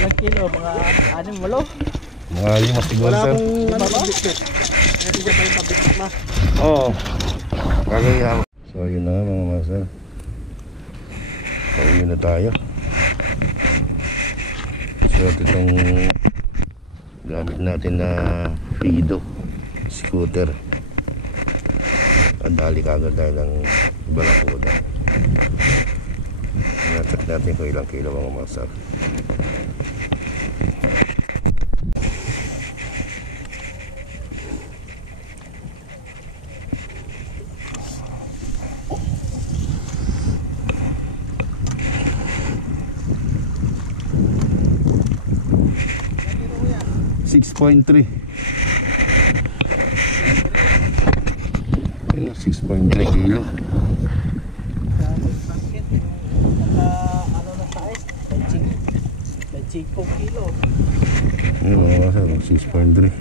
Ilang kilo? Mga 6-8? Mga 5 siguro. Wala akong ano pabitbit. Hindi dyan pa yung pabitbit ma. Oo. Kagaya. So yun na mga master. Pauwi na tayo. So itong gamit natin na Fido scooter. Andali kagad tayo ng Balakuda. Nacheck natin kung ilang kilo mga master. $6.3 kilo. Ano na tayo? 5 kilo. Yun mga master, 6.3.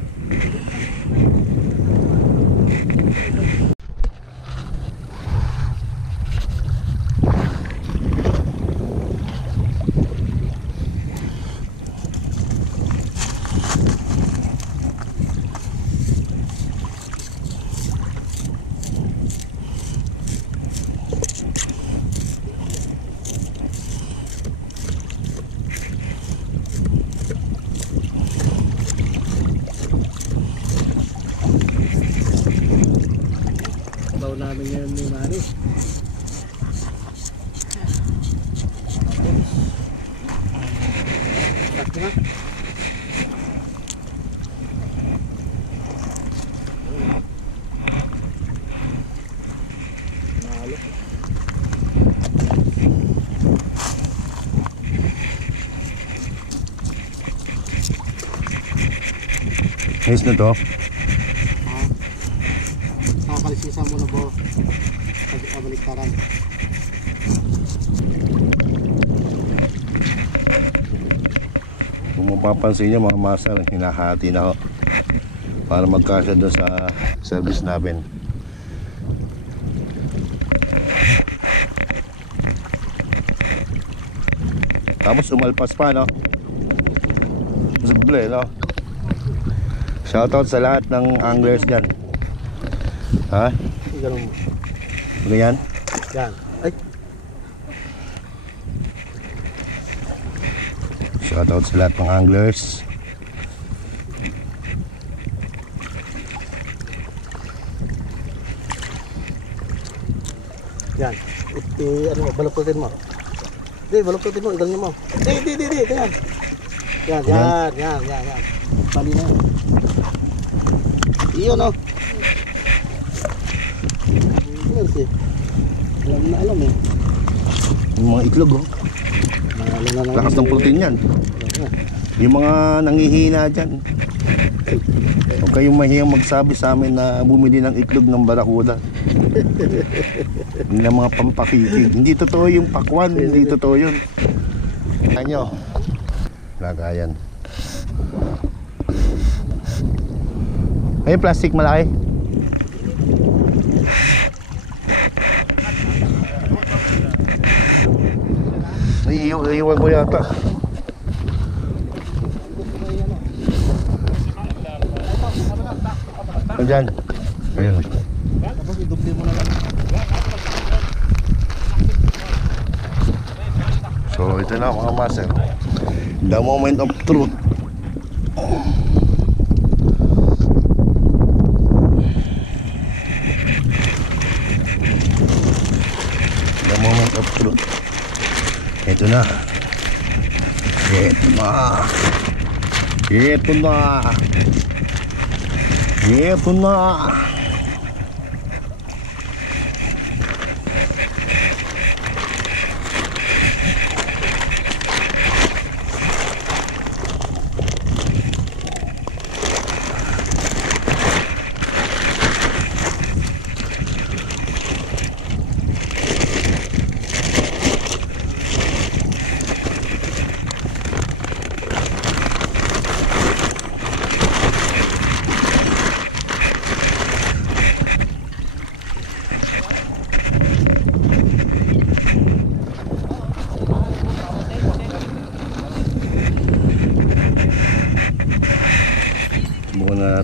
Baw namin yan ni Manny. Sakto na. Malo. Ayos na to. Nakakalisisan mo na po. Kabaliktaran. Kung mapapansin nyo mga master, hinahati na ako para magkasya doon sa service namin. Tapos umalpas pa, no? Posible, no? Shoutout sa lahat ng anglers dyan. Ha? Ganun mo. Ganyan? Yan. Ay. Shoutout sa lahat ng anglers. Yan. Ano mo, baluktutin mo. Di, baluktutin mo, igang mo. Di, yan. Yan. Bali na yan. Iyon, oh. Alam eh. Yung mga itlog, oh. Lakas ng protein yan. Yung mga nangihina dyan, huwag kayong mahiyang magsabi sa amin na bumili ng itlog ng barakuda. Hindi na mga pampakiki. Hindi totoo yung pakwan. Hindi totoo yun. Ano? Lagayan. Ay, plastic malaki. Iiwan ko yata. Diyan. Ayun. Tapos i-double mo na lang. So ito na mga master, the moment of truth. The moment of truth. Ito na. Ito na. Ito na. Ito na.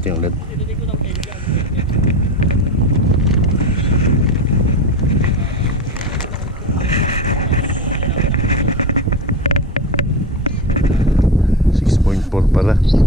natin ulit. Pala 6.4.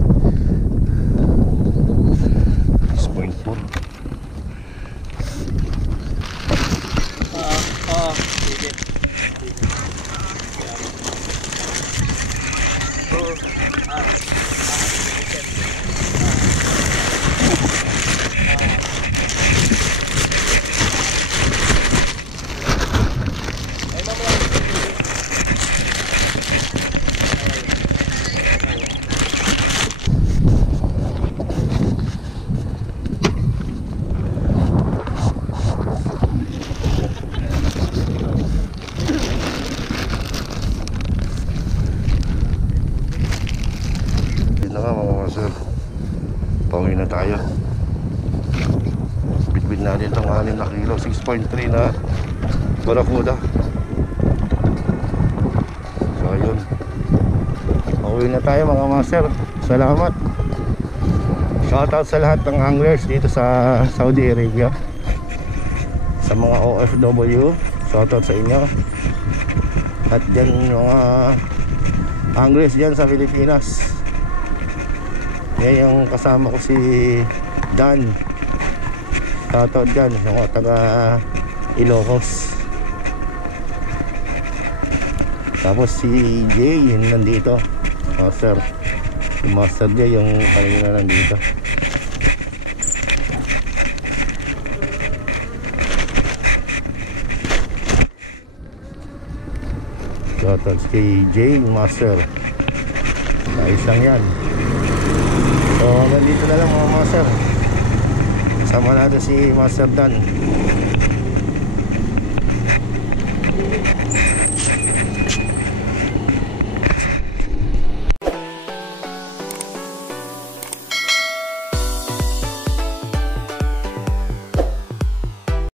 Pauwi na tayo. Bitbit natin itong 6 na kilo, 6.3 na barakuda. So ayun, pauwi na tayo mga master. Salamat. Shoutout sa lahat ng anglers dito sa Saudi Arabia, sa mga OFW, shoutout sa inyo. At dyan mga anglers dyan sa Pilipinas. Yan yung kasama ko si Dan. Shoutout dyan, yung taga Ilocos. Tapos si Jay, yun nandito, Master. Si Master Jay yung kanina nandito. Shoutout si Jay, Master. Ayos lang yan. So nandito na lang mga master. Sama natin si Master Dan.